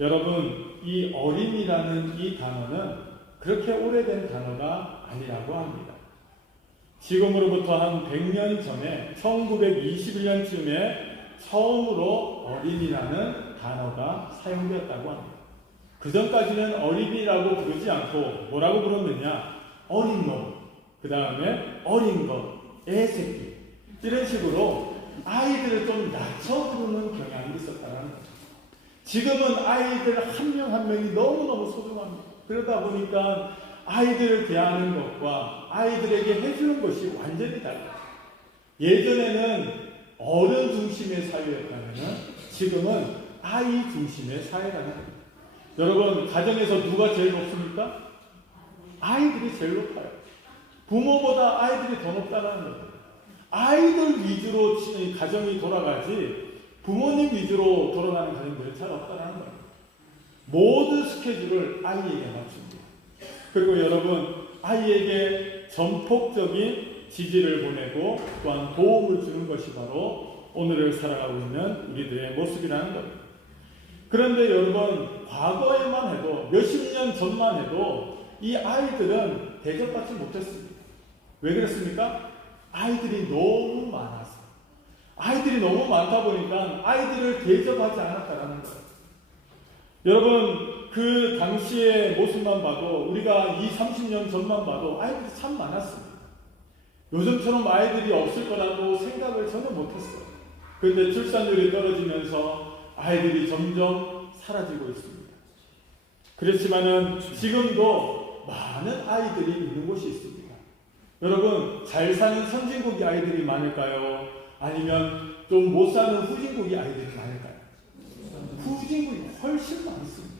여러분, 이 어린이라는 이 단어는 그렇게 오래된 단어가 아니라고 합니다. 지금으로부터 한 100년 전에 1921년쯤에 처음으로 어린이라는 단어가 사용되었다고 합니다. 그 전까지는 어린이라고 부르지 않고 뭐라고 부르느냐? 어린 놈, 그 다음에 어린 것, 애새끼, 이런 식으로 아이들을 좀 낮춰 부르는 경향이 있었다는 거죠. 지금은 아이들 한 명 한 명이 너무너무 소중합니다. 그러다 보니까 아이들을 대하는 것과 아이들에게 해주는 것이 완전히 달라요. 예전에는 어른 중심의 사회였다면 지금은 아이 중심의 사회라는 거예요. 여러분, 가정에서 누가 제일 높습니까? 아이들이 제일 높아요. 부모보다 아이들이 더 높다는 거예요. 아이들 위주로 가정이 돌아가지 부모님 위주로 돌아가는 가정들은 잘 없다는 거예요. 모든 스케줄을 아이에게 맞춥니다. 그리고 여러분, 아이에게 전폭적인 지지를 보내고 또한 도움을 주는 것이 바로 오늘을 살아가고 있는 우리들의 모습이라는 겁니다. 그런데 여러분, 과거에만 해도 몇십 년 전만 해도 이 아이들은 대접받지 못했습니다. 왜 그랬습니까? 아이들이 너무 많아서. 아이들이 너무 많다 보니까 아이들을 대접하지 않았다는 거예요. 여러분, 그 당시의 모습만 봐도 우리가 20, 30년 전만 봐도 아이들이 참 많았습니다. 요즘처럼 아이들이 없을 거라고 생각을 전혀 못했어요. 그런데 출산율이 떨어지면서 아이들이 점점 사라지고 있습니다. 그렇지만은 지금도 많은 아이들이 있는 곳이 있습니다. 여러분, 잘 사는 선진국의 아이들이 많을까요? 아니면 좀 못 사는 후진국의 아이들이 많을까요? 후진국이 훨씬 많습니다.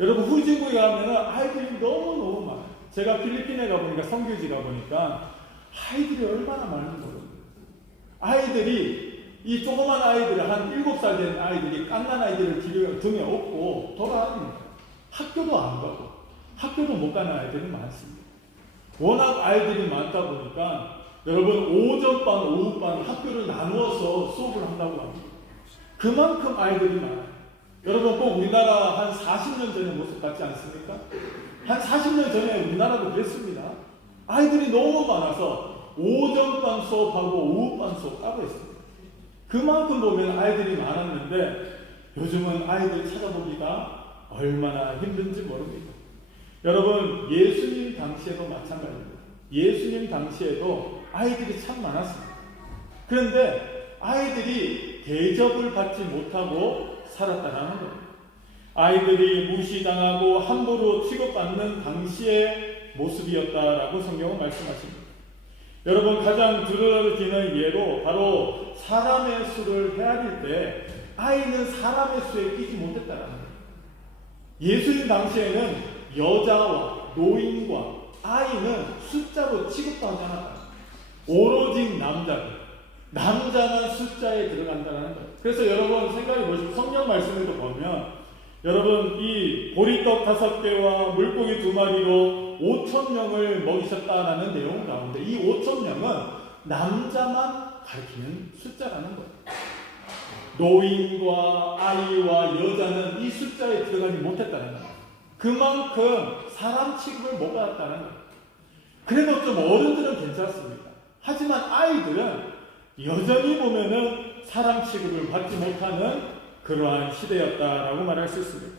여러분, 후진국에 가면 아이들이 너무너무 많아요. 제가 필리핀에 가보니까, 선교지 가보니까 아이들이 얼마나 많은지 모릅니다. 아이들이, 이 조그만 아이들, 한 7살 된 아이들이 깐난 아이들을 등에 업고 돌아다닙니다. 학교도 안 가고, 학교도 못 가는 아이들이 많습니다. 워낙 아이들이 많다 보니까 여러분, 오전반, 오후반 학교를 나누어서 수업을 한다고 합니다. 그만큼 아이들이 많아요. 여러분, 꼭 우리나라 한 40년 전의 모습 같지 않습니까? 한 40년 전에 우리나라도 그랬습니다. 아이들이 너무 많아서 오전반 수업하고 오후반 수업 따로 했습니다. 그만큼 보면 아이들이 많았는데 요즘은 아이들 찾아보기가 얼마나 힘든지 모릅니다. 여러분, 예수님 당시에도 마찬가지입니다. 예수님 당시에도 아이들이 참 많았습니다. 그런데 아이들이 대접을 받지 못하고 살았다는 겁니다. 아이들이 무시당하고 함부로 취급받는 당시의 모습이었다라고 성경은 말씀하십니다. 여러분, 가장 두드러지는 예로 바로 사람의 수를 헤아릴 때 아이는 사람의 수에 끼지 못했다는 거예요. 예수님 당시에는 여자와 노인과 아이는 숫자로 취급도 하지 않았다. 오로지 남자만 숫자에 들어간다는 거예요. 그래서 여러분 생각해 보시고 성경 말씀에도 보면 여러분, 이 보리떡 5개와 물고기 2마리로 5,000명을 먹이셨다라는 내용 가운데 이 5,000명은 남자만 가리키는 숫자라는 거예요. 노인과 아이와 여자는 이 숫자에 들어가지 못했다는 거예요. 그만큼 사람 취급을 못 받았다는 거예요. 그래도 좀 어른들은 괜찮습니다. 하지만 아이들은 여전히 보면은 사람 취급을 받지 못하는 그러한 시대였다라고 말할 수 있습니다.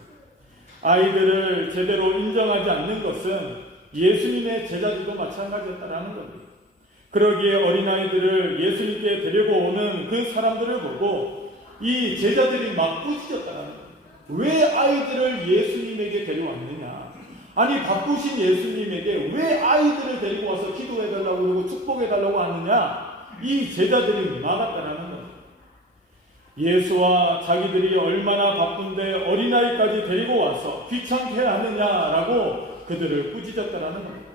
아이들을 제대로 인정하지 않는 것은 예수님의 제자들도 마찬가지였다라는 겁니다. 그러기에 어린아이들을 예수님께 데리고 오는 그 사람들을 보고 이 제자들이 막 꾸짖었다라는 거예요. 왜 아이들을 예수님에게 데려왔느냐? 아니, 바쁘신 예수님에게 왜 아이들을 데리고 와서 기도해달라고 그러고 축복해달라고 하느냐? 이 제자들이 막았다라는 거예요. 예수와 자기들이 얼마나 바쁜데 어린아이까지 데리고 와서 귀찮게 하느냐라고 그들을 꾸짖었다라는 겁니다.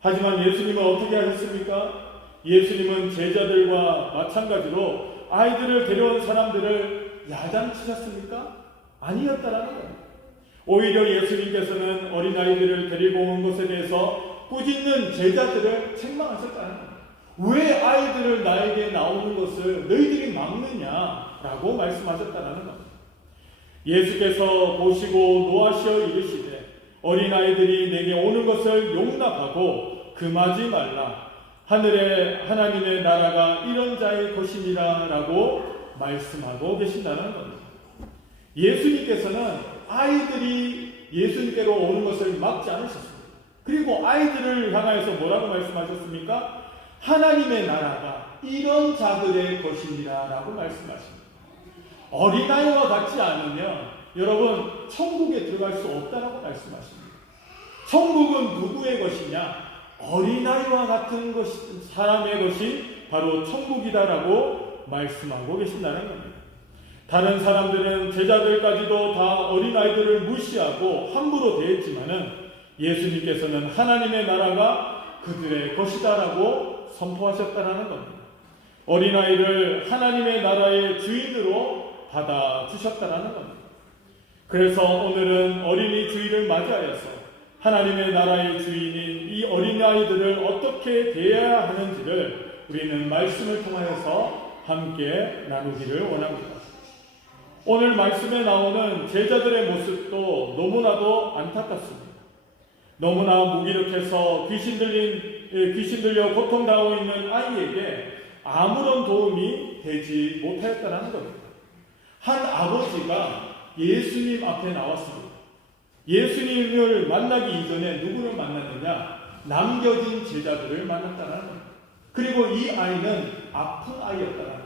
하지만 예수님은 어떻게 하셨습니까? 예수님은 제자들과 마찬가지로 아이들을 데려온 사람들을 야단치셨습니까? 아니었다라는 거예요. 오히려 예수님께서는 어린아이들을 데리고 온 것에 대해서 꾸짖는 제자들을 책망하셨다는 거예요. 왜 아이들을 나에게 나오는 것을 너희들이 막느냐라고 말씀하셨다는 겁니다. 예수께서 보시고 노하시어 이르시되 어린아이들이 내게 오는 것을 용납하고 금하지 말라. 하늘에 하나님의 나라가 이런 자의 것이니라 라고 말씀하고 계신다는 겁니다. 예수님께서는 아이들이 예수님께로 오는 것을 막지 않으셨습니다. 그리고 아이들을 향하여서 뭐라고 말씀하셨습니까? 하나님의 나라가 이런 자들의 것이니라 라고 말씀하십니다. 어린아이와 같지 않으면 여러분 천국에 들어갈 수 없다라고 말씀하십니다. 천국은 누구의 것이냐? 어린아이와 같은 것이, 사람의 것이 바로 천국이다라고 말씀하고 계신다는 겁니다. 다른 사람들은 제자들까지도 다 어린아이들을 무시하고 함부로 대했지만은 예수님께서는 하나님의 나라가 그들의 것이다라고 선포하셨다라는 겁니다. 어린아이를 하나님의 나라의 주인으로 받아주셨다라는 겁니다. 그래서 오늘은 어린이 주일을 맞이하여서 하나님의 나라의 주인인 이 어린아이들을 어떻게 대해야 하는지를 우리는 말씀을 통하여서 함께 나누기를 원합니다. 오늘 말씀에 나오는 제자들의 모습도 너무나도 안타깝습니다. 너무나 무기력해서 귀신 들려 고통당하고 있는 아이에게 아무런 도움이 되지 못하였다는 겁니다. 한 아버지가 예수님 앞에 나왔습니다. 예수님을 만나기 이전에 누구를 만났느냐? 남겨진 제자들을 만났다는 겁니다. 그리고 이 아이는 아픈 아이였다는 겁니다.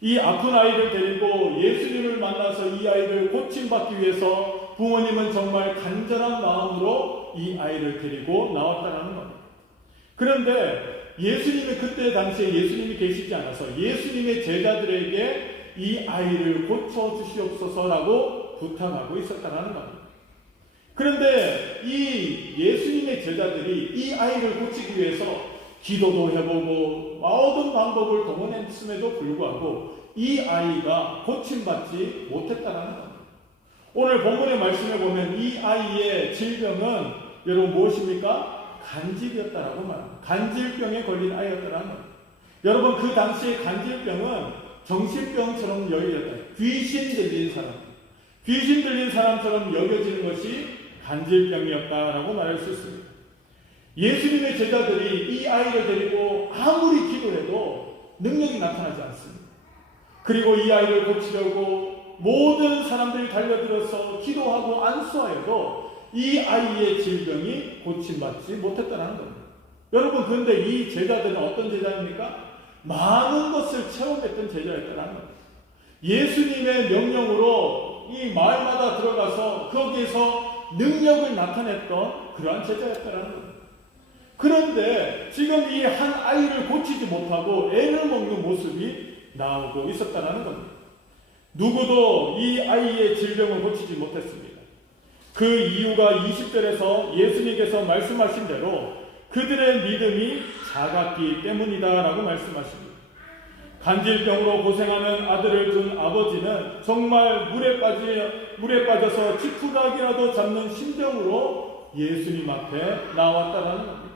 이 아픈 아이를 데리고 예수님을 만나서 이 아이를 고침받기 위해서 부모님은 정말 간절한 마음으로 이 아이를 데리고 나왔다는 겁니다. 그런데 예수님이 그때 당시에 예수님이 계시지 않아서 예수님의 제자들에게 이 아이를 고쳐주시옵소서라고 부탁하고 있었다는 겁니다. 그런데 이 예수님의 제자들이 이 아이를 고치기 위해서 기도도 해보고 모든 방법을 동원했음에도 불구하고 이 아이가 고침받지 못했다는 겁니다. 오늘 본문의 말씀에 보면 이 아이의 질병은 여러분 무엇입니까? 간질이었다라고 말합니다. 간질병에 걸린 아이였다라는 겁니다. 여러분 그 당시의 간질병은 정신병처럼 여겨졌다. 귀신 들린 사람, 귀신 들린 사람처럼 여겨지는 것이 간질병이었다라고 말할 수 있습니다. 예수님의 제자들이 이 아이를 데리고 아무리 기도해도 능력이 나타나지 않습니다. 그리고 이 아이를 고치려고 모든 사람들이 달려들어서 기도하고 안수하여도 이 아이의 질병이 고침받지 못했다는 겁니다. 여러분 그런데 이 제자들은 어떤 제자입니까? 많은 것을 체험했던 제자였다는 겁니다. 예수님의 명령으로 이 마을마다 들어가서 거기에서 능력을 나타냈던 그러한 제자였다는 겁니다. 그런데 지금 이 한 아이를 고치지 못하고 애를 먹는 모습이 나오고 있었다는 겁니다. 누구도 이 아이의 질병을 고치지 못했습니다. 그 이유가 20절에서 예수님께서 말씀하신 대로 그들의 믿음이 작았기 때문이다라고 말씀하십니다. 간질병으로 고생하는 아들을 둔 아버지는 정말 물에 빠져서 지푸라기라도 잡는 심정으로 예수님 앞에 나왔다라는 겁니다.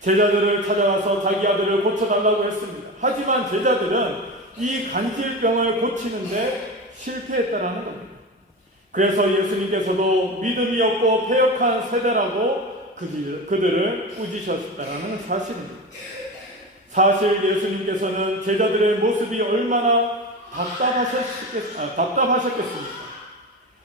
제자들을 찾아가서 자기 아들을 고쳐달라고 했습니다. 하지만 제자들은 이 간질병을 고치는데 실패했다라는 겁니다. 그래서 예수님께서도 믿음이 없고 패역한 세대라고 그들을 꾸짖으셨다는 사실입니다. 사실 예수님께서는 제자들의 모습이 얼마나 답답하셨겠습니까?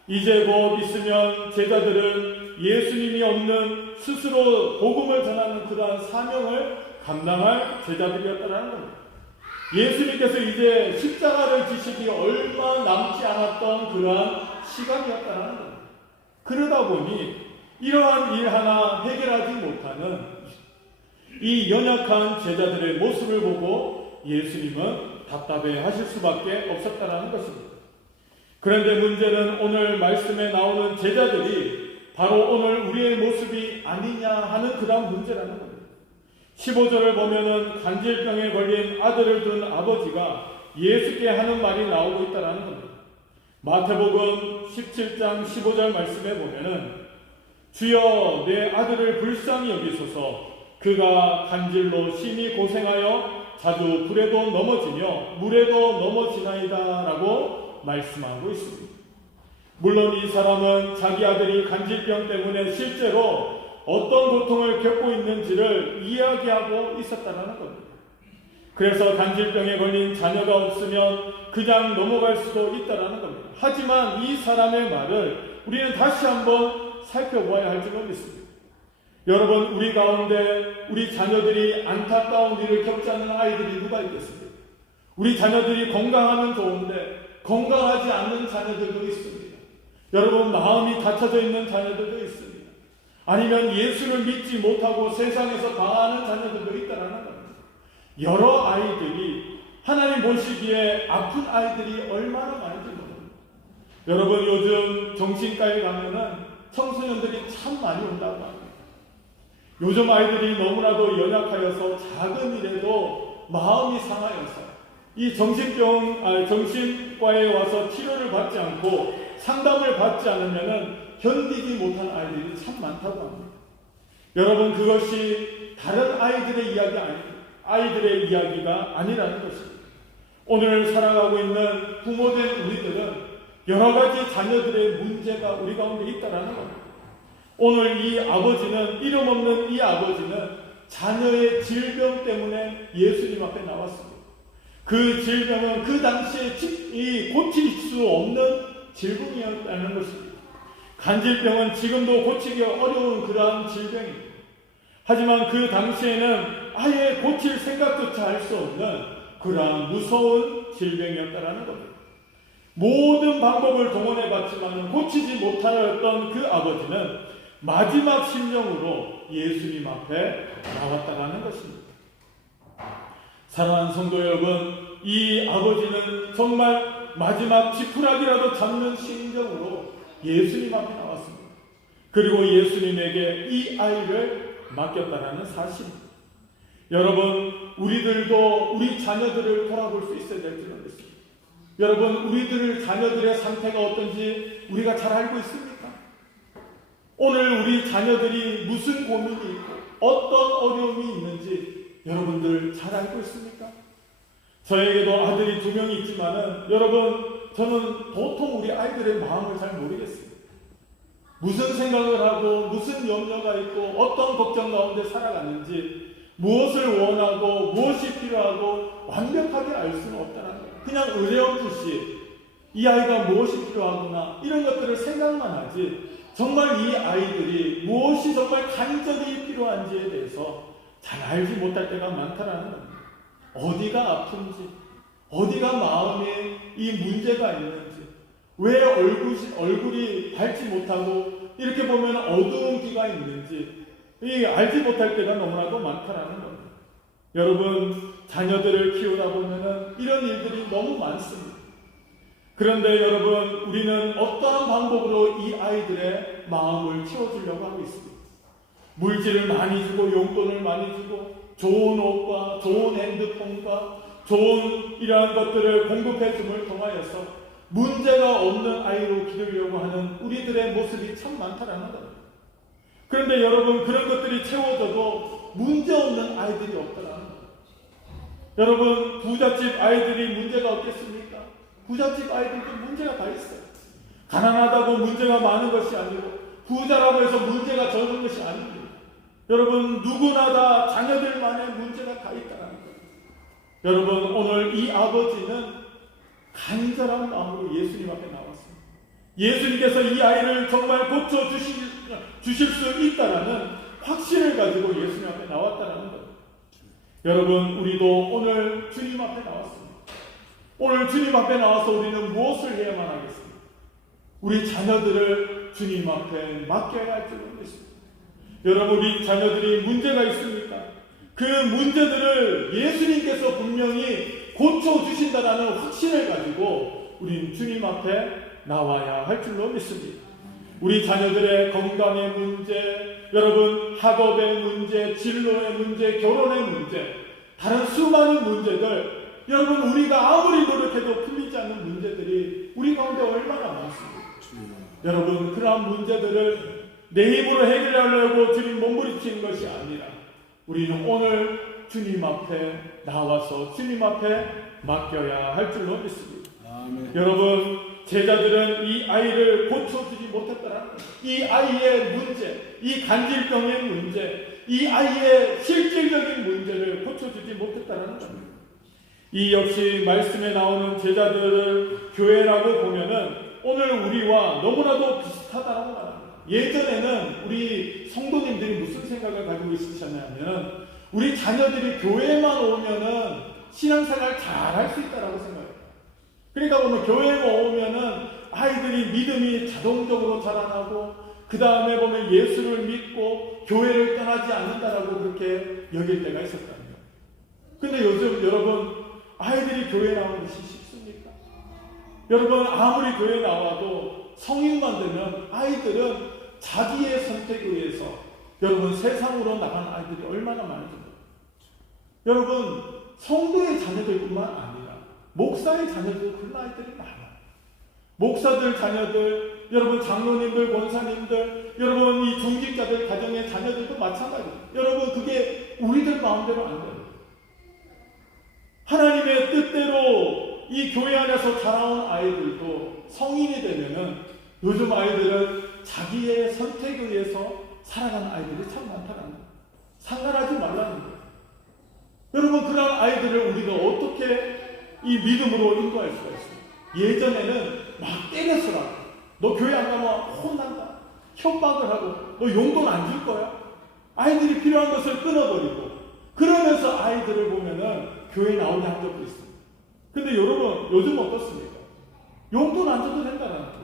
이제 곧 있으면 제자들은 예수님이 없는 스스로 복음을 전하는 그러한 사명을 감당할 제자들이었다는 겁니다. 예수님께서 이제 십자가를 지시기 얼마 남지 않았던 그러한 시간이었다는 겁니다. 그러다 보니 이러한 일 하나 해결하지 못하는 이 연약한 제자들의 모습을 보고 예수님은 답답해 하실 수밖에 없었다는 것입니다. 그런데 문제는 오늘 말씀에 나오는 제자들이 바로 오늘 우리의 모습이 아니냐 하는 그다음 문제라는 겁니다. 15절을 보면은 간질병에 걸린 아들을 둔 아버지가 예수께 하는 말이 나오고 있다는 겁니다. 마태복음 17장 15절 말씀에 보면은 주여 내 아들을 불쌍히 여기소서 그가 간질로 심히 고생하여 자주 불에도 넘어지며 물에도 넘어지나이다 라고 말씀하고 있습니다. 물론 이 사람은 자기 아들이 간질병 때문에 실제로 어떤 고통을 겪고 있는지를 이야기하고 있었다는 겁니다. 그래서 간질병에 걸린 자녀가 없으면 그냥 넘어갈 수도 있다는 겁니다. 하지만 이 사람의 말을 우리는 다시 한번 살펴보아야 할 줄로 믿습니다. 여러분, 우리 가운데 우리 자녀들이 안타까운 일을 겪지 않는 아이들이 누가 있겠습니까? 우리 자녀들이 건강하면 좋은데 건강하지 않는 자녀들도 있습니다. 여러분, 마음이 닫혀져 있는 자녀들도 있습니다. 아니면 예수를 믿지 못하고 세상에서 당하는 자녀들도 있다는 겁니다. 여러 아이들이 하나님 보시기에 아픈 아이들이 얼마나 많은지 모릅니다. 여러분, 요즘 정신과에 가면은 청소년들이 참 많이 온다고 합니다. 요즘 아이들이 너무나도 연약하여서 작은 일에도 마음이 상하여서 이 정신과에 와서 치료를 받지 않고 상담을 받지 않으면은 견디지 못하는 아이들이 참 많다고 합니다. 여러분, 그것이 다른 아이들의 이야기가 아니라는 것입니다. 오늘 살아가고 있는 부모된 우리들은 여러 가지 자녀들의 문제가 우리 가운데 있다는 겁니다. 오늘 이 아버지는, 이름 없는 이 아버지는 자녀의 질병 때문에 예수님 앞에 나왔습니다. 그 질병은 그 당시에 고칠 수 없는 질병이었다는 것입니다. 간질병은 지금도 고치기 어려운 그러한 질병입니다. 하지만 그 당시에는 아예 고칠 생각조차 할 수 없는 그러한 무서운 질병이었다는 겁니다. 모든 방법을 동원해봤지만 고치지 못하였던 그 아버지는 마지막 심령으로 예수님 앞에 나왔다는 것입니다. 사랑하는 성도 여러분, 이 아버지는 정말 마지막 지푸라기라도 잡는 심정으로 예수님 앞에 나왔습니다. 그리고 예수님에게 이 아이를 맡겼다는 사실입니다. 여러분, 우리들도 우리 자녀들을 돌아볼 수 있어야 될 줄 믿습니다. 여러분, 우리들 자녀들의 상태가 어떤지 우리가 잘 알고 있습니까? 오늘 우리 자녀들이 무슨 고민이 있고 어떤 어려움이 있는지 여러분들 잘 알고 있습니까? 저에게도 아들이 2명이 있지만은 여러분, 저는 보통 우리 아이들의 마음을 잘 모르겠습니다. 무슨 생각을 하고 무슨 염려가 있고 어떤 걱정 가운데 살아가는지, 무엇을 원하고 무엇이 필요하고 완벽하게 알 수는 없다는 거예요. 그냥 의뢰없이 이 아이가 무엇이 필요하구나 이런 것들을 생각만 하지, 정말 이 아이들이 무엇이 정말 간절히 필요한지에 대해서 잘 알지 못할 때가 많다라는 겁니다. 어디가 아픈지, 어디가 마음에 이 문제가 있는지, 왜 얼굴이 밝지 못하고 이렇게 보면 어두운 기가 있는지 알지 못할 때가 너무나도 많다라는 겁니다. 여러분, 자녀들을 키우다 보면은 이런 일들이 너무 많습니다. 그런데 여러분, 우리는 어떠한 방법으로 이 아이들의 마음을 채워주려고 하고 있습니다. 물질을 많이 주고 용돈을 많이 주고 좋은 옷과 좋은 핸드폰과 좋은 이러한 것들을 공급해줌을 통하여서 문제가 없는 아이로 기르려고 하는 우리들의 모습이 참 많다라는 겁니다. 그런데 여러분, 그런 것들이 채워져도 문제없는 아이들이 없다라는 겁니다. 여러분, 부잣집 아이들이 문제가 없겠습니까? 부잣집 아이들도 문제가 다 있어요. 가난하다고 문제가 많은 것이 아니고 부자라고 해서 문제가 적은 것이 아닙니다. 여러분, 누구나 다 자녀들만의 문제가 다 있다는 거예요. 여러분, 오늘 이 아버지는 간절한 마음으로 예수님 앞에 나왔습니다. 예수님께서 이 아이를 정말 고쳐주실 수 있다는 확신을 가지고 예수님 앞에 나왔다는 거예요. 여러분, 우리도 오늘 주님 앞에 나왔습니다. 오늘 주님 앞에 나와서 우리는 무엇을 해야만 하겠습니까? 우리 자녀들을 주님 앞에 맡겨야 할 줄로 믿습니다. 여러분, 우리 자녀들이 문제가 있습니까? 그 문제들을 예수님께서 분명히 고쳐주신다는 확신을 가지고 우린 주님 앞에 나와야 할 줄로 믿습니다. 우리 자녀들의 건강의 문제, 여러분 학업의 문제, 진로의 문제, 결혼의 문제, 다른 수많은 문제들, 여러분 우리가 아무리 노력해도 풀리지 않는 문제들이 우리 가운데 얼마나 많습니다. 여러분, 그러한 문제들을 내 힘으로 해결하려고 주님 몸부림치는 것이 아니라 우리는 오늘 주님 앞에 나와서 주님 앞에 맡겨야 할 줄로 믿습니다. 아멘. 여러분, 제자들은 이 아이를 고쳐주지 못했다는 거예요. 이 아이의 문제, 이 간질병의 문제, 이 아이의 실질적인 문제를 고쳐주지 못했다는 거예요. 이 역시 말씀에 나오는 제자들을 교회라고 보면은 오늘 우리와 너무나도 비슷하다고 말합니다. 예전에는 우리 성도님들이 무슨 생각을 가지고 있으셨냐면 우리 자녀들이 교회만 오면은 신앙생활 잘 할 수 있다라고 생각해요. 그러니까 오늘 교회에 오면은 아이들이 믿음이 자동적으로 자라나고 그 다음에 보면 예수를 믿고 교회를 떠나지 않는다라고 그렇게 여길 때가 있었다는 거예요. 근데 요즘 여러분 아이들이 교회 나오는 것이 쉽습니까? 여러분 아무리 교회 나와도 성인만 되면 아이들은 자기의 선택에 의해서 여러분 세상으로 나간 아이들이 얼마나 많은지 여러분 성도의 자녀들뿐만 아니라 목사의 자녀들도 그런 아이들이 많아요. 목사들 자녀들, 여러분 장로님들, 권사님들, 여러분 이 중직자들 가정의 자녀들도 마찬가지예요. 여러분 그게 우리들 마음대로 안 돼요. 하나님의 뜻대로 이 교회 안에서 자라온 아이들도 성인이 되면은 요즘 아이들은 자기의 선택에 의해서 살아가는 아이들이 참 많다는 거예요. 상관하지 말라는 거예요. 여러분 그런 아이들을 우리가 어떻게 이 믿음으로 인도할 수가 있어요? 예전에는 막 때렸어라. 너 교회 안 가면 혼난다. 협박을 하고 너 용돈 안 줄 거야. 아이들이 필요한 것을 끊어버리고 그러면서 아이들을 보면은 교회 나오게 한 적도 있습니다. 근데 여러분 요즘 어떻습니까? 용돈 안 줘도 된다는 거예요.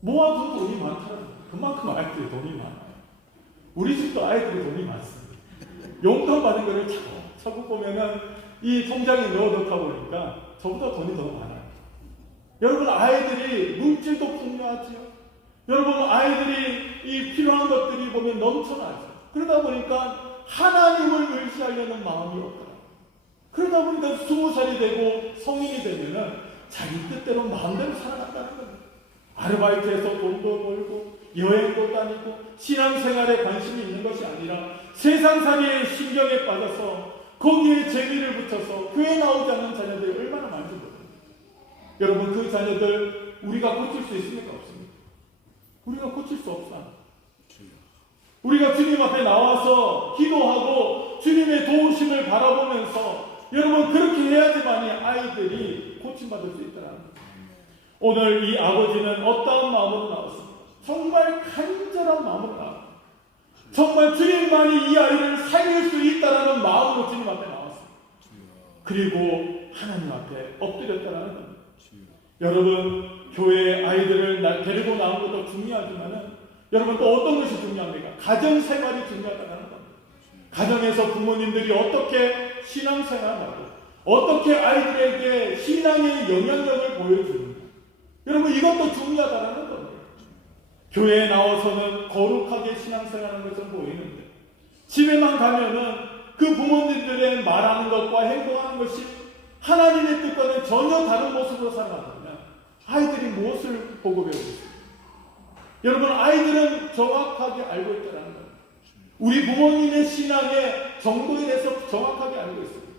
모아둔 돈이 많다는 거예요. 그만큼 아이들이 돈이 많아요. 우리 집도 아이들이 돈이 많습니다. 용돈 받은 거를 자꾸 보면은 이 통장에 넣어놓다 보니까 저보다 돈이 더 많아요. 여러분 아이들이 물질도 풍요하지요. 여러분 아이들이 이 필요한 것들이 보면 넘쳐나죠. 그러다 보니까 하나님을 의지하려는 마음이 없더라. 그러다 보니까 20살이 되고 성인이 되면은 자기 뜻대로 마음대로 살아간다는 거예요. 아르바이트해서 돈도 벌고 여행도 다니고 신앙생활에 관심이 있는 것이 아니라 세상살이의 신경에 빠져서 거기에 재미를 붙여서 교회 나오지 않는 자녀들이 얼마나 많은지 모릅니다. 여러분 그 자녀들 우리가 고칠 수 있습니까? 없습니까? 우리가 고칠 수 없어요. 우리가 주님 앞에 나와서 기도하고 주님의 도우심을 바라보면서 여러분 그렇게 해야지만이 아이들이 고침받을 수 있다는 거예요. 오늘 이 아버지는 어떠한 마음으로 나왔습니까? 정말 간절한 마음으로 나왔습니다. 정말 주님만이 이 아이를 살릴 수 있다는 마음으로 주님 앞에 나왔습니다. 그리고 하나님 앞에 엎드렸다는 겁니다. 여러분 교회에 아이들을 데리고 나온 것도 중요하지만은 여러분 또 어떤 것이 중요합니까? 가정생활이 중요하다는 겁니다. 가정에서 부모님들이 어떻게 신앙생활하고 어떻게 아이들에게 신앙의 영향력을 보여주는가. 여러분 이것도 중요하다는 겁니다. 교회에 나와서는 거룩하게 신앙생활하는 것은 보이는데 집에만 가면은 그 부모님들의 말하는 것과 행동하는 것이 하나님의 뜻과는 전혀 다른 모습으로 살아가면 아이들이 무엇을 보고 배우고 있습니까? 여러분 아이들은 정확하게 알고 있다는 거예요. 우리 부모님의 신앙의 정도에 대해서 정확하게 알고 있습니다.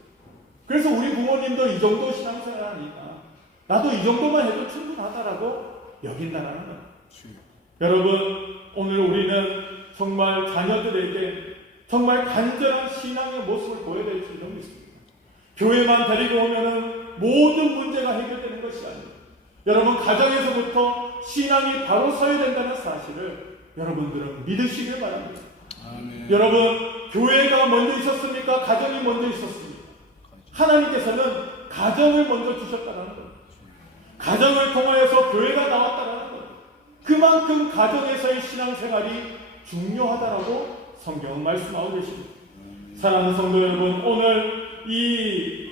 그래서 우리 부모님도 이 정도 신앙생활 하니까 나도 이 정도만 해도 충분하다라고 여긴다는 거예요. 여러분 오늘 우리는 정말 자녀들에게 정말 간절한 신앙의 모습을 보여야 될 줄로 믿습니다. 교회만 데리고 오면은 모든 문제가 해결되는 것이 아니에요. 여러분 가정에서부터 신앙이 바로 서야 된다는 사실을 여러분들은 믿으시길 바랍니다. 아멘. 여러분 교회가 먼저 있었습니까? 가정이 먼저 있었습니까? 하나님께서는 가정을 먼저 주셨다는 거예요. 가정을 통하여서 교회가 나왔다는 거예요. 그만큼 가정에서의 신앙생활이 중요하다라고 성경은 말씀하고 계십니다. 사랑하는 성도 여러분, 오늘 이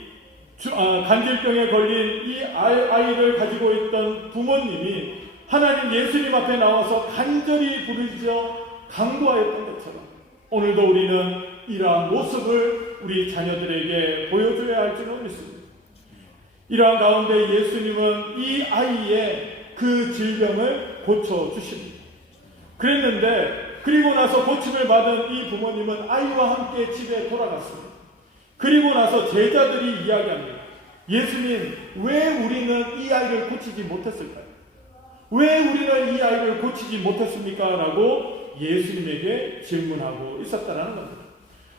간질병에 걸린 이 아이를 가지고 있던 부모님이 하나님 예수님 앞에 나와서 간절히 부르짖어 간구하였던 것처럼 오늘도 우리는 이러한 모습을 우리 자녀들에게 보여줘야 할 줄로 믿습니다. 이러한 가운데 예수님은 이 아이의 그 질병을 고쳐주십니다. 그랬는데 그리고 나서 고침을 받은 이 부모님은 아이와 함께 집에 돌아갔습니다. 그리고 나서 제자들이 이야기합니다. 예수님, 왜 우리는 이 아이를 고치지 못했을까요? 왜 우리는 이 아이를 고치지 못했습니까? 라고 예수님에게 질문하고 있었다는 겁니다.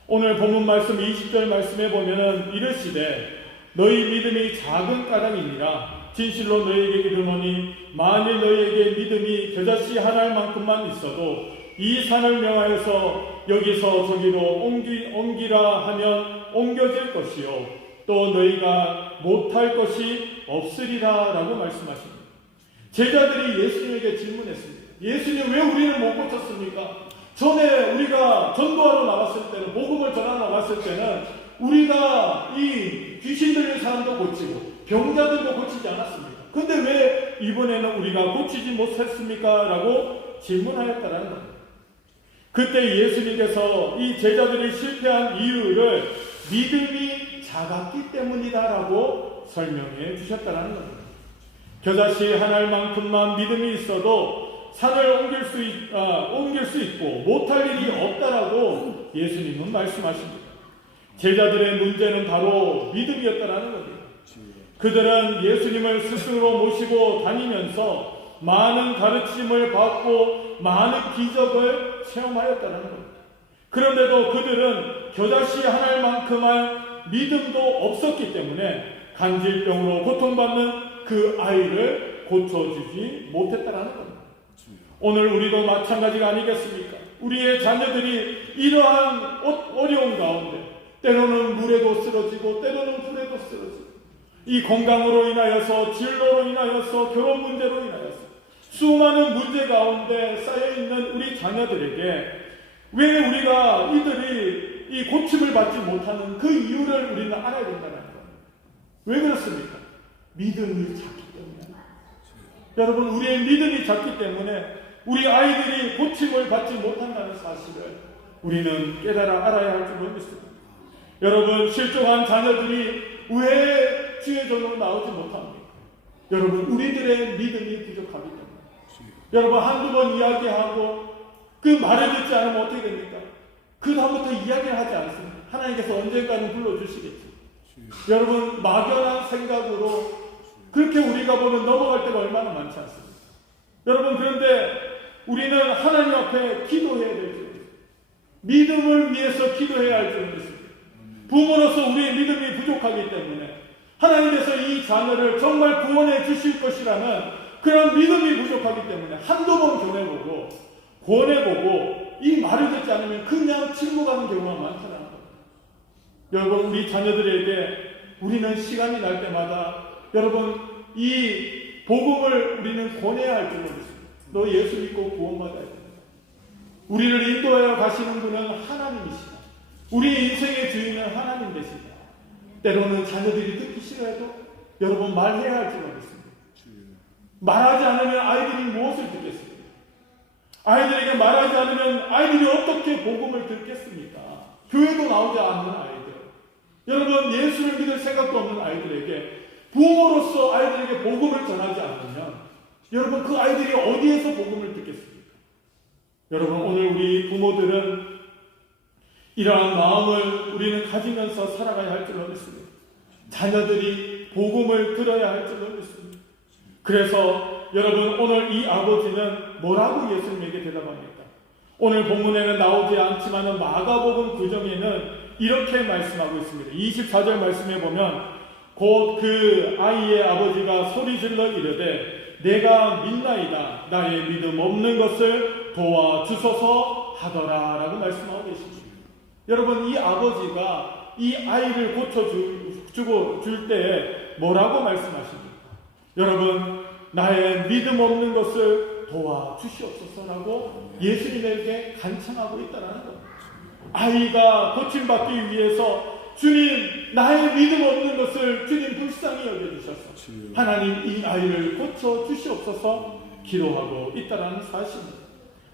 오늘 본문 말씀 20절 말씀에 보면은 이르시되 너희 믿음이 작은 까닭이니라 진실로 너희에게 이르노니 만일 너희에게 믿음이 겨자씨 하나만큼만 있어도 이 산을 명하여서 여기서 저기로 옮기라 하면 옮겨질 것이요 또 너희가 못할 것이 없으리라 라고 말씀하십니다. 제자들이 예수님에게 질문했습니다. 예수님, 왜 우리는 못 고쳤습니까? 전에 우리가 전도하러 나갔을 때는, 복음을 전하러 나갔을 때는 우리가 이 귀신 들린 사람도 고치고 병자들도 고치지 않았습니까? 근데 왜 이번에는 우리가 고치지 못했습니까? 라고 질문하였다는 겁니다. 그때 예수님께서 이 제자들이 실패한 이유를 믿음이 작았기 때문이다라고 설명해 주셨다는 겁니다. 겨자씨 한 알만큼만 믿음이 있어도 산을 옮길 수 있고 못할 일이 없다라고 예수님은 말씀하십니다. 제자들의 문제는 바로 믿음이었다라는 겁니다. 그들은 예수님을 스승으로 모시고 다니면서 많은 가르침을 받고 많은 기적을 체험하였다는 겁니다. 그런데도 그들은 겨자씨 한 알만큼만 믿음도 없었기 때문에 간질병으로 고통받는 그 아이를 고쳐주지 못했다는 겁니다. 오늘 우리도 마찬가지가 아니겠습니까? 우리의 자녀들이 이러한 어려운 가운데 때로는 물에도 쓰러지고 때로는 불에도 쓰러지고 이 건강으로 인하여서 진로로 인하여서 결혼 문제로 인하여서 수많은 문제 가운데 쌓여있는 우리 자녀들에게 왜 우리가 이들이 이 고침을 받지 못하는 그 이유를 우리는 알아야 된다는 겁니다. 왜 그렇습니까? 믿음이 작기 때문에. 여러분, 우리의 믿음이 작기 때문에 우리 아이들이 고침을 받지 못한다는 사실을 우리는 깨달아 알아야 할 줄 믿습니다. 여러분, 실종한 자녀들이 왜 주의 전으로 나오지 못합니까? 여러분, 우리들의 믿음이 부족하기 때문에. 여러분, 한두 번 이야기하고 그 말을 듣지 않으면 어떻게 됩니까? 그 다음부터 이야기를 하지 않습니다. 하나님께서 언젠가는 불러주시겠죠. 여러분, 막연한 생각으로 그렇게 우리가 보면 넘어갈 때가 얼마나 많지 않습니까? 여러분, 그런데 우리는 하나님 앞에 기도해야 될 줄 믿습니다. 믿음을 위해서 기도해야 할 줄 믿습니다. 부모로서 우리의 믿음이 부족하기 때문에 하나님께서 이 자녀를 정말 구원해 주실 것이라는 그런 믿음이 부족하기 때문에 한두 번 권해보고 이 말을 듣지 않으면 그냥 침묵하는 경우가 많다는 겁니다. 여러분, 우리 자녀들에게 우리는 시간이 날 때마다 여러분 이 복음을 우리는 권해야 할 줄 믿습니다. 너 예수 믿고 구원받아야 됩니다. 우리를 인도하여 가시는 분은 하나님이시다. 우리 인생의 주인은 하나님 되시다. 때로는 자녀들이 듣기 싫어해도 여러분 말해야 할 줄 믿습니다. 말하지 않으면 아이들이 무엇을 듣겠습니까? 아이들에게 말하지 않으면 아이들이 어떻게 복음을 듣겠습니까? 교회도 나오지 않는 아이들, 여러분 예수를 믿을 생각도 없는 아이들에게 부모로서 아이들에게 복음을 전하지 않으면 여러분 그 아이들이 어디에서 복음을 듣겠습니까? 여러분, 오늘 우리 부모들은 이러한 마음을 우리는 가지면서 살아가야 할 줄로 믿습니다. 자녀들이 복음을 들어야 할 줄로 믿습니다. 그래서 여러분, 오늘 이 아버지는 뭐라고 예수님에게 대답합니까? 오늘 본문에는 나오지 않지만 마가복음 9장에는 이렇게 말씀하고 있습니다. 24절 말씀에 보면 곧 그 아이의 아버지가 소리질러 이르되 내가 믿나이다 나의 믿음 없는 것을 도와주소서 하더라 라고 말씀하고 계십니다. 여러분, 이 아버지가 이 아이를 고쳐주고 줄 때에 뭐라고 말씀하십니까? 여러분, 나의 믿음 없는 것을 도와주시옵소서라고 예수님에게 간청하고 있다는 겁니다. 아이가 고침받기 위해서 주님, 나의 믿음 없는 것을 주님 불쌍히 여겨주셔서 하나님 이 아이를 고쳐주시옵소서 기도하고 있다는 사실입니다.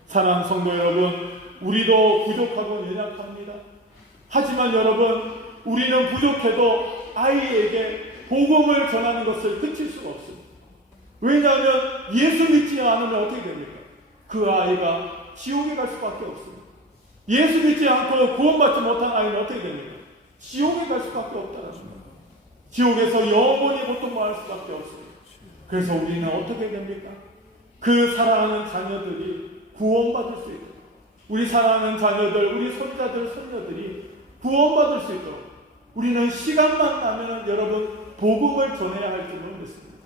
사랑하는 성도 여러분, 우리도 부족하고 연약합니다. 하지만 여러분, 우리는 부족해도 아이에게 복음을 전하는 것을 그칠 수가 없습니다. 왜냐하면 예수 믿지 않으면 어떻게 됩니까? 그 아이가 지옥에 갈 수밖에 없습니다. 예수 믿지 않고 구원받지 못한 아이는 어떻게 됩니까? 지옥에 갈 수밖에 없다는 겁니다. 지옥에서 영원히 고통받을 수밖에 없습니다. 그래서 우리는 어떻게 됩니까? 그 사랑하는 자녀들이 구원받을 수 있도록, 우리 사랑하는 자녀들, 우리 손자들, 손녀들이 구원받을 수 있도록 우리는 시간만 나면 여러분 복음을 전해야 할 줄을 믿습니다.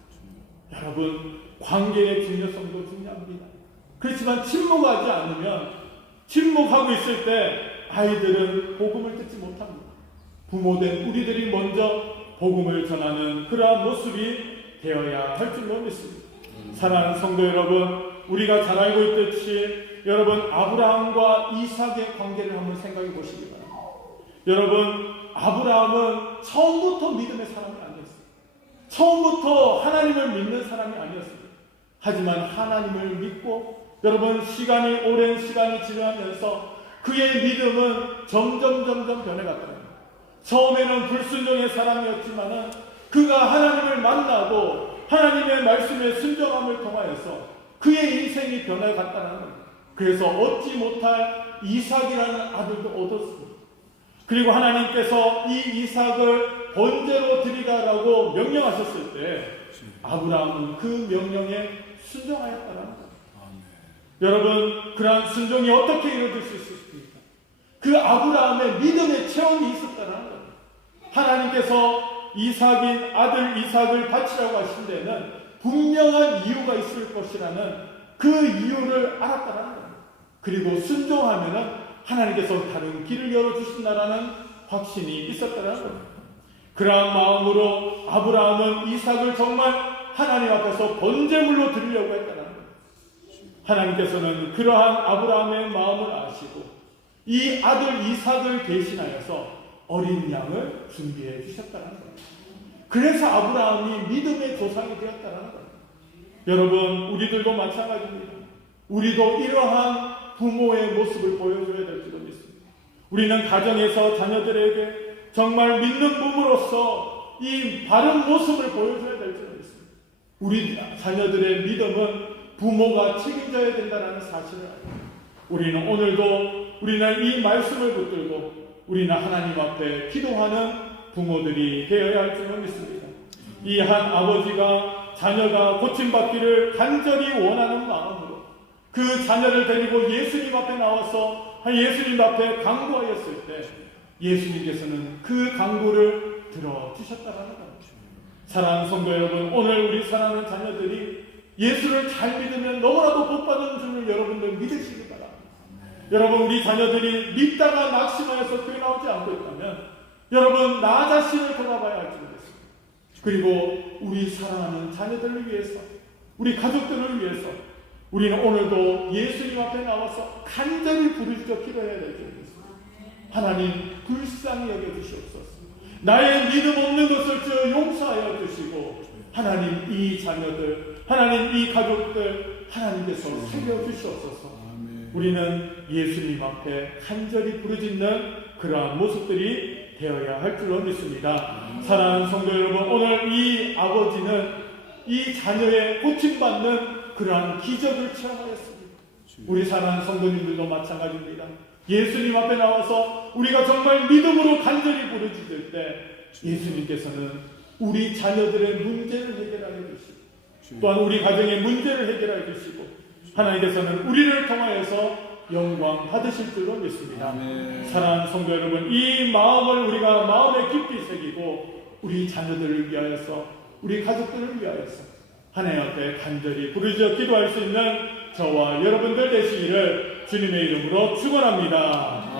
여러분 관계의 중요성도 중요합니다. 그렇지만 침묵하지 않으면, 침묵하고 있을 때 아이들은 복음을 듣지 못합니다. 부모된 우리들이 먼저 복음을 전하는 그러한 모습이 되어야 할 줄로 믿습니다. 사랑하는 성도 여러분, 우리가 잘 알고 있듯이 여러분 아브라함과 이삭의 관계를 한번 생각해 보시기 바랍니다. 여러분 아브라함은 처음부터 믿음의 사람이 아니었어요. 처음부터 하나님을 믿는 사람이 아니었습니다. 하지만 하나님을 믿고 여러분 오랜 시간이 지나면서 그의 믿음은 점점 변해갔더라고요. 처음에는 불순종의 사람이었지만 그가 하나님을 만나고 하나님의 말씀에 순종함을 통하여서 그의 인생이 변해갔다는 거예요. 그래서 얻지 못할 이삭이라는 아들도 얻었습니다. 그리고 하나님께서 이 이삭을 번제로 드리라라고 명령하셨을 때 아브라함은 그 명령에 순종하였다는 거예요. 여러분 그러한 순종이 어떻게 이루어질 수 있습니까? 그 아브라함의 믿음의 체험이 있었다는 거예요. 하나님께서 아들 이삭을 바치라고 하신 데는 분명한 이유가 있을 것이라는 그 이유를 알았다는 거예요. 그리고 순종하면은 하나님께서 다른 길을 열어주신다라는 확신이 있었다는 거예요. 그러한 마음으로 아브라함은 이삭을 정말 하나님 앞에서 번제물로 드리려고 했다는 거예요. 하나님께서는 그러한 아브라함의 마음을 아시고 이 아들 이삭을 대신하여서 어린 양을 준비해 주셨다는 거예요. 그래서 아브라함이 믿음의 조상이 되었다는 거예요. 여러분 우리들도 마찬가지입니다. 우리도 이러한 부모의 모습을 보여줘야 될 줄로 믿습니다. 우리는 가정에서 자녀들에게 정말 믿는 부모로서 이 바른 모습을 보여줘야 될 줄로 믿습니다. 우리 자녀들의 믿음은 부모가 책임져야 된다는 사실을 알고 우리는 오늘도 우리는 이 말씀을 붙들고 우리는 하나님 앞에 기도하는 부모들이 되어야 할 줄로 믿습니다. 이 한 아버지가 자녀가 고침받기를 간절히 원하는 마음으로 그 자녀를 데리고 예수님 앞에 나와서 예수님 앞에 간구하였을 때 예수님께서는 그 간구를 들어주셨다는 겁니다. 사랑하는 성도 여러분, 오늘 우리 사랑하는 자녀들이 예수를 잘 믿으면 너무나도 복받은 줄을 여러분들 믿으시기 바랍니다. 여러분 우리 자녀들이 믿다가 낙심하여서 교회 나오지 않고 있다면 여러분 나 자신을 돌아봐야 할 줄 믿습니다. 그리고 우리 사랑하는 자녀들을 위해서 우리 가족들을 위해서 우리는 오늘도 예수님 앞에 나와서 간절히 부르짖어 기도해야 될 줄 믿습니다. 하나님 불쌍히 여겨주시옵소서. 나의 믿음 없는 것을 용서하여 주시고 하나님 이 자녀들 하나님 이 가족들 하나님께서 살려주시옵소서. 우리는 예수님 앞에 간절히 부르짖는 그러한 모습들이 되어야 할 줄로 믿습니다. 사랑하는 성도 여러분, 오늘 이 아버지는 이 자녀의 고침받는 그러한 기적을 체험하였습니다. 우리 사랑하는 성도님들도 마찬가지입니다. 예수님 앞에 나와서 우리가 정말 믿음으로 간절히 부르짖을 때 예수님께서는 우리 자녀들의 문제를 해결하여 주시고 또한 우리 가정의 문제를 해결하여 주시고 하나님께서는 우리를 통하여서 영광 받으실 줄로 믿습니다. 사랑하는 성도 여러분, 이 마음을 우리가 마음에 깊이 새기고 우리 자녀들을 위하여서 우리 가족들을 위하여서 하나님 앞에 간절히 부르짖어 기도할 수 있는 저와 여러분들 되시기를 주님의 이름으로 축원합니다.